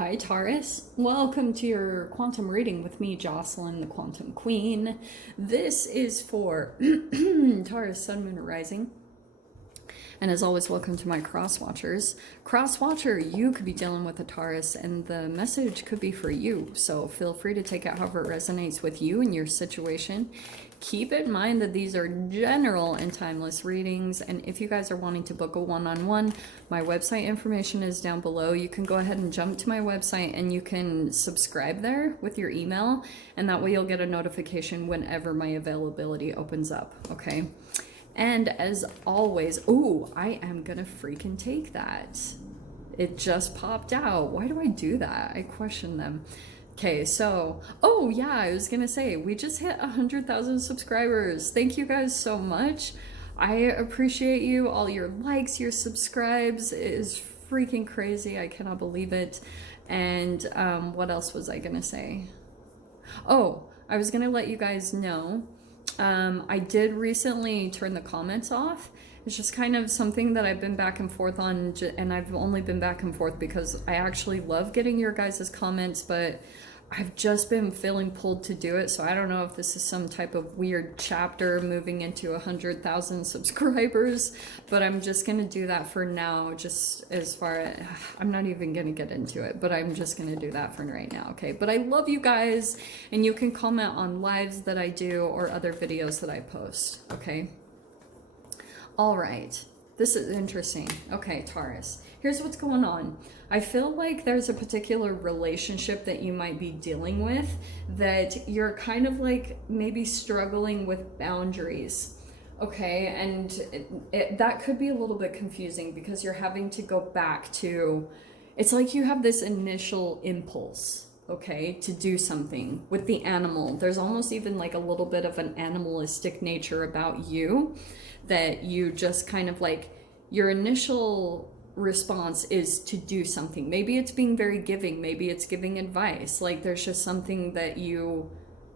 Hi, Taurus. Welcome to your quantum reading with me, Jocelyn, the Quantum Queen. This is for Taurus, Sun, Moon, or Rising. And as always, welcome to my cross watchers. Cross watcher, you could be dealing with a Taurus, and the message could be for you. So feel free to take it however it resonates with you and your situation. Keep in mind that these are general and timeless readings, and if you guys are wanting to book a one-on-one, my website information is down below. You can go ahead and jump to my website and you can subscribe there with your email, and that way you'll get a notification whenever my availability opens up, okay? And as always, oh, I am gonna freaking take that. It just popped out. Why do I do that? I question them. Okay, so, oh yeah, I was gonna say, we just hit 100,000 subscribers. Thank you guys so much. I appreciate you, all your likes, your subscribes. It is freaking crazy. I cannot believe it. And what else was I gonna say? Oh, I was gonna let you guys know, I did recently turn the comments off. It's just kind of something that I've been back and forth on, and I've only been back and forth because I actually love getting your guys' comments, but I've just been feeling pulled to do it. So I don't know if this is some type of weird chapter moving into 100,000 subscribers, but I'm just gonna do that for now. Just as far as, I'm not even gonna get into it, but I'm just gonna do that for right now, okay? But I love you guys, and you can comment on lives that I do or other videos that I post, okay? All right, this is interesting. Okay, Taurus, here's what's going on. I feel like there's a particular relationship that you might be dealing with that you're kind of like maybe struggling with boundaries, okay? And that could be a little bit confusing because you're having to go back to, it's like you have this initial impulse, okay, to do something with the animal. There's almost even like a little bit of an animalistic nature about you that you just kind of like, your initial response is to do something. Maybe it's being very giving, maybe it's giving advice. Like there's just something that you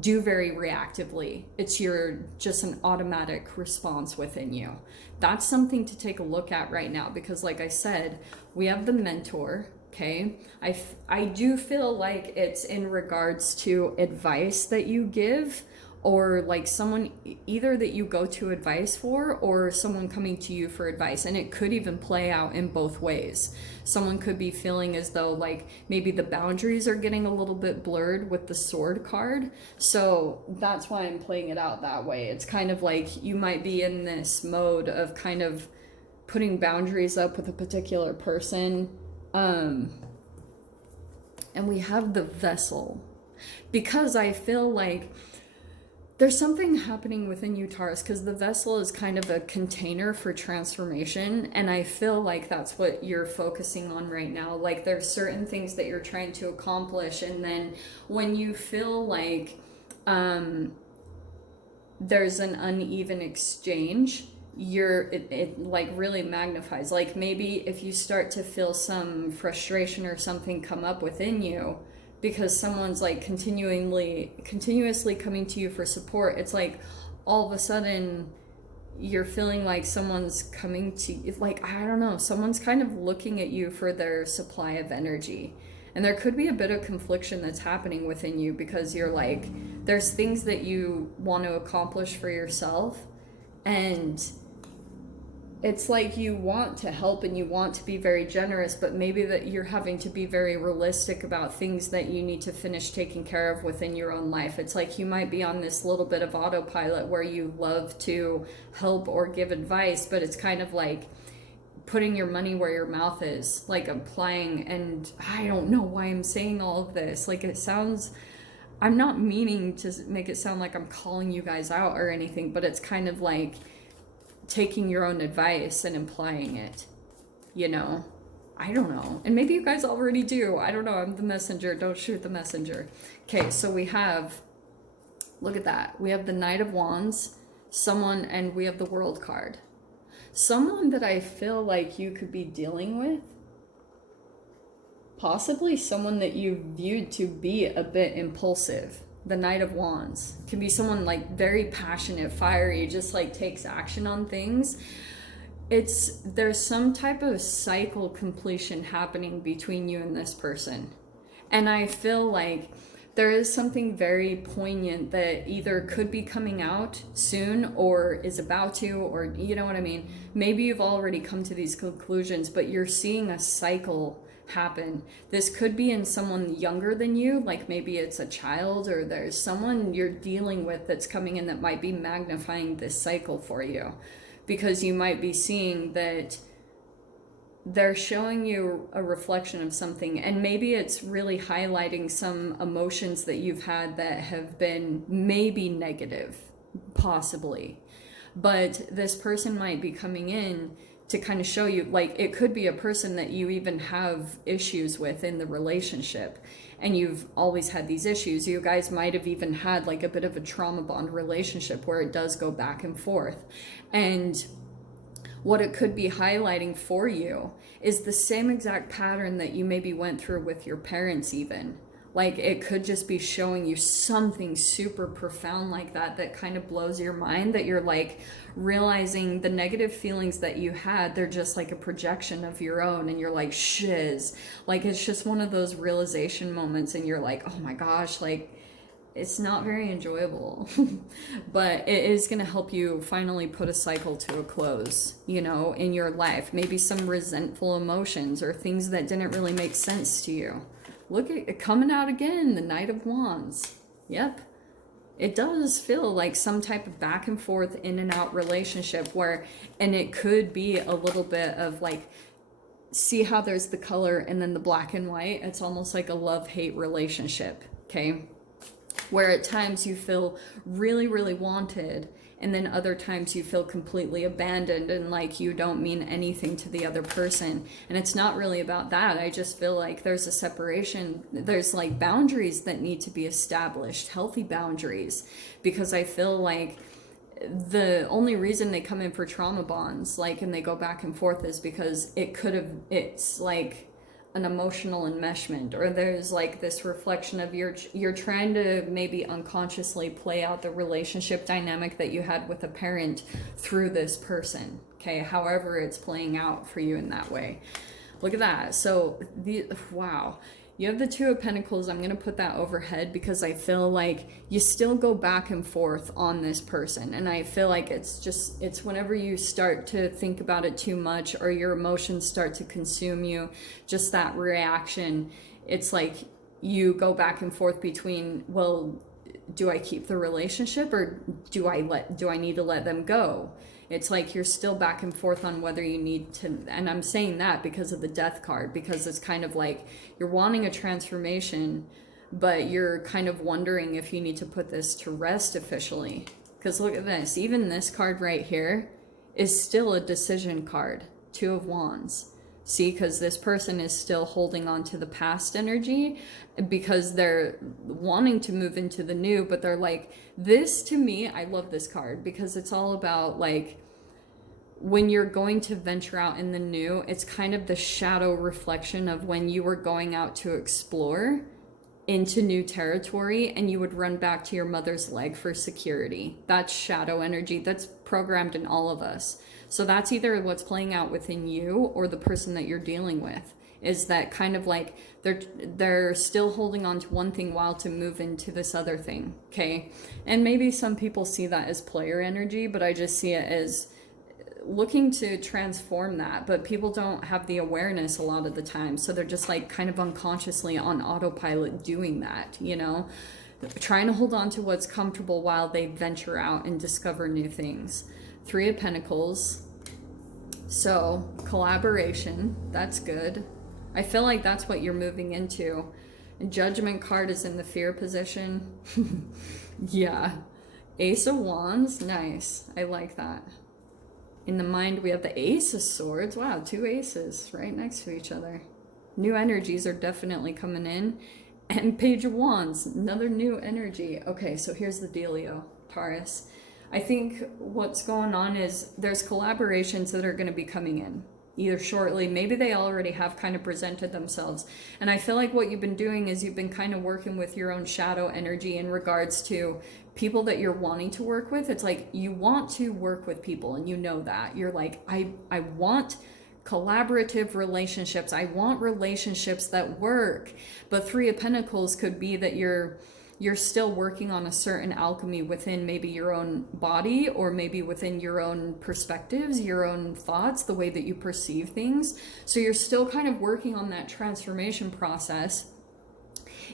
do very reactively. It's just an automatic response within you. That's something to take a look at right now because like I said, we have the mentor, okay? I do feel like it's in regards to advice that you give, or like someone either that you go to advice for or someone coming to you for advice. And it could even play out in both ways. Someone could be feeling as though like maybe the boundaries are getting a little bit blurred with the sword card. So that's why I'm playing it out that way. It's kind of like you might be in this mode of kind of putting boundaries up with a particular person. And we have the vessel because I feel like there's something happening within you, Taurus, because the vessel is kind of a container for transformation. And I feel like that's what you're focusing on right now. Like there's certain things that you're trying to accomplish. And then when you feel like there's an uneven exchange, it like really magnifies. Like maybe if you start to feel some frustration or something come up within you, because someone's like continuously coming to you for support, it's like all of a sudden you're feeling like someone's coming to you, like, I don't know, someone's kind of looking at you for their supply of energy. And there could be a bit of confliction that's happening within you because you're like, there's things that you want to accomplish for yourself, and it's like you want to help and you want to be very generous, but maybe that you're having to be very realistic about things that you need to finish taking care of within your own life. It's like you might be on this little bit of autopilot where you love to help or give advice, but it's kind of like putting your money where your mouth is, like applying. And I don't know why I'm saying all of this. Like it sounds, I'm not meaning to make it sound like I'm calling you guys out or anything, but it's kind of like taking your own advice and applying it, you know? I don't know. And maybe you guys already do. I don't know. I'm the messenger. Don't shoot the messenger. Okay, so we have, look at that. We have the Knight of Wands, someone, and we have the World card. Someone that I feel like you could be dealing with, possibly someone that you viewed to be a bit impulsive. The Knight of Wands can be someone like very passionate, fiery, just like takes action on things. There's some type of cycle completion happening between you and this person. And I feel like there is something very poignant that either could be coming out soon or is about to, or you know what I mean? Maybe you've already come to these conclusions, but you're seeing a cycle happen. This could be in someone younger than you, like maybe it's a child, or there's someone you're dealing with that's coming in that might be magnifying this cycle for you, because you might be seeing that they're showing you a reflection of something, and maybe it's really highlighting some emotions that you've had that have been maybe negative, possibly. But this person might be coming in to kind of show you, like, it could be a person that you even have issues with in the relationship, and you've always had these issues. You guys might have even had like a bit of a trauma bond relationship where it does go back and forth. And what it could be highlighting for you is the same exact pattern that you maybe went through with your parents even. Like, it could just be showing you something super profound like that, that kind of blows your mind, that you're like realizing the negative feelings that you had, they're just like a projection of your own, and you're like, shiz. Like, it's just one of those realization moments, and you're like, oh my gosh, like, it's not very enjoyable. But it is going to help you finally put a cycle to a close, you know, in your life. Maybe some resentful emotions or things that didn't really make sense to you. Look at it coming out again, the Knight of Wands. Yep. It does feel like some type of back and forth, in and out relationship where, and it could be a little bit of like, see how there's the color and then the black and white? It's almost like a love-hate relationship, okay? Where at times you feel really, really wanted, and then other times you feel completely abandoned and like you don't mean anything to the other person. And it's not really about that. I just feel like there's a separation. There's like boundaries that need to be established, healthy boundaries, because I feel like the only reason they come in for trauma bonds, like, and they go back and forth, is because it's like an emotional enmeshment, or there's like this reflection of you're trying to maybe unconsciously play out the relationship dynamic that you had with a parent through this person, okay? However it's playing out for you in that way. Look at that. So wow, you have the Two of Pentacles. I'm going to put that overhead because I feel like you still go back and forth on this person. And I feel like it's whenever you start to think about it too much, or your emotions start to consume you, just that reaction, it's like you go back and forth between, well, do I keep the relationship, or do I need to let them go? It's like you're still back and forth on whether you need to, and I'm saying that because of the Death card, because it's kind of like you're wanting a transformation, but you're kind of wondering if you need to put this to rest officially. Because look at this, even this card right here is still a decision card, Two of Wands. See, because this person is still holding on to the past energy because they're wanting to move into the new, but they're like, this to me, I love this card because it's all about like, when you're going to venture out in the new, it's kind of the shadow reflection of when you were going out to explore into new territory and you would run back to your mother's leg for security. That's shadow energy. That's programmed in all of us. So that's either what's playing out within you or the person that you're dealing with, is that kind of like they're still holding on to one thing while to move into this other thing, okay? And maybe some people see that as player energy, but I just see it as looking to transform that. But people don't have the awareness a lot of the time, so they're just like kind of unconsciously on autopilot doing that, you know? Trying to hold on to what's comfortable while they venture out and discover new things. Three of Pentacles. So collaboration, that's good. I feel like that's what you're moving into. And Judgment card is in the fear position. Yeah. Ace of Wands, nice. I like that. In the mind, we have the Ace of Swords. Wow, two aces right next to each other. New energies are definitely coming in. And Page of Wands, another new energy. Okay, so here's the dealio, Taurus. I think what's going on is there's collaborations that are going to be coming in either shortly. Maybe they already have kind of presented themselves. And I feel like what you've been doing is you've been kind of working with your own shadow energy in regards to people that you're wanting to work with. It's like you want to work with people and you know that. You're like, I want collaborative relationships. I want relationships that work. But Three of Pentacles could be that you're still working on a certain alchemy within maybe your own body, or maybe within your own perspectives, your own thoughts, the way that you perceive things. So you're still kind of working on that transformation process.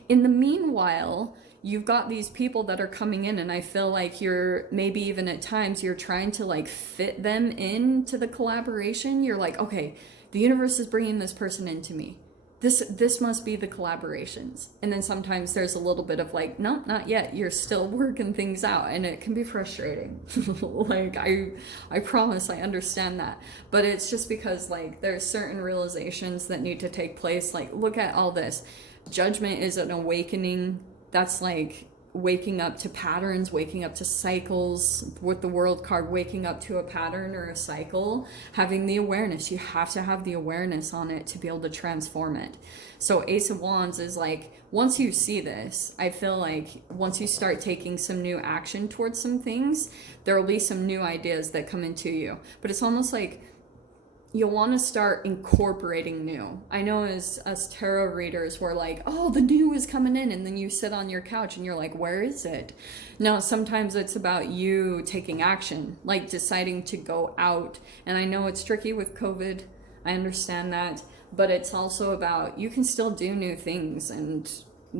In the meanwhile, you've got these people that are coming in, and I feel like you're maybe even at times you're trying to like fit them into the collaboration. You're like, okay, the universe is bringing this person into me. This must be the collaborations. And then sometimes there's a little bit of like, no, not yet. You're still working things out, and it can be frustrating. Like I promise I understand that. But it's just because like there's certain realizations that need to take place. Like, look at all this. Judgment is an awakening. That's like waking up to patterns, waking up to cycles. With the World card, waking up to a pattern or a cycle, having the awareness. You have to have the awareness on it to be able to transform it. So Ace of Wands is like, once you see this, I feel like once you start taking some new action towards some things, there will be some new ideas that come into you. But it's almost like you'll want to start incorporating new. I know as tarot readers, we're like, oh, the new is coming in. And then you sit on your couch and you're like, where is it? No, sometimes it's about you taking action, like deciding to go out. And I know it's tricky with COVID. I understand that. But it's also about you can still do new things and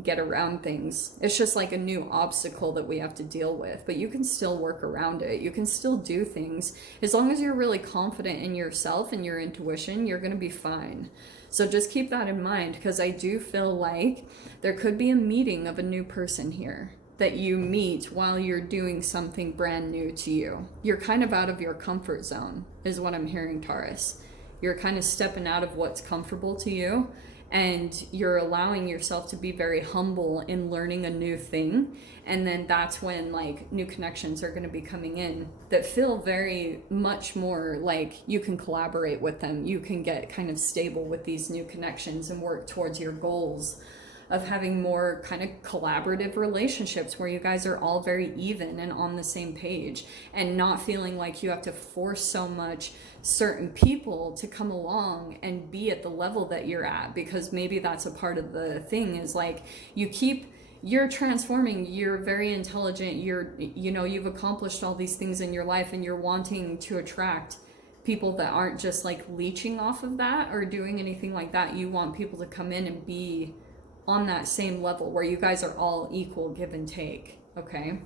get around things. It's just like a new obstacle that we have to deal with, but you can still work around it. You can still do things. As long as you're really confident in yourself and your intuition, you're going to be fine. So just keep that in mind, because I do feel like there could be a meeting of a new person here that you meet while you're doing something brand new to you. You're kind of out of your comfort zone is what I'm hearing, Taurus. You're kind of stepping out of what's comfortable to you, and you're allowing yourself to be very humble in learning a new thing. And then that's when like new connections are going to be coming in that feel very much more like you can collaborate with them. You can get kind of stable with these new connections and work towards your goals of having more kind of collaborative relationships where you guys are all very even and on the same page, and not feeling like you have to force so much certain people to come along and be at the level that you're at, because maybe that's a part of the thing is like you're transforming, you're very intelligent, you've accomplished all these things in your life, and you're wanting to attract people that aren't just like leeching off of that or doing anything like that. You want people to come in and be on that same level where you guys are all equal, give and take. Okay,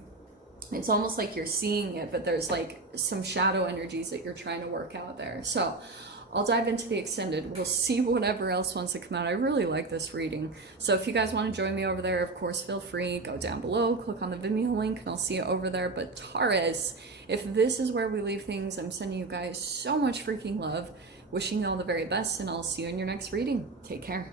it's almost like you're seeing it, but there's like some shadow energies that you're trying to work out there. So I'll dive into the extended. We'll see whatever else wants to come out. I really like this reading. So if you guys want to join me over there, of course, feel free. Go down below, click on the Venmo link, and I'll see you over there. But Taurus, if this is where we leave things, I'm sending you guys so much freaking love. Wishing you all the very best, and I'll see you in your next reading. Take care.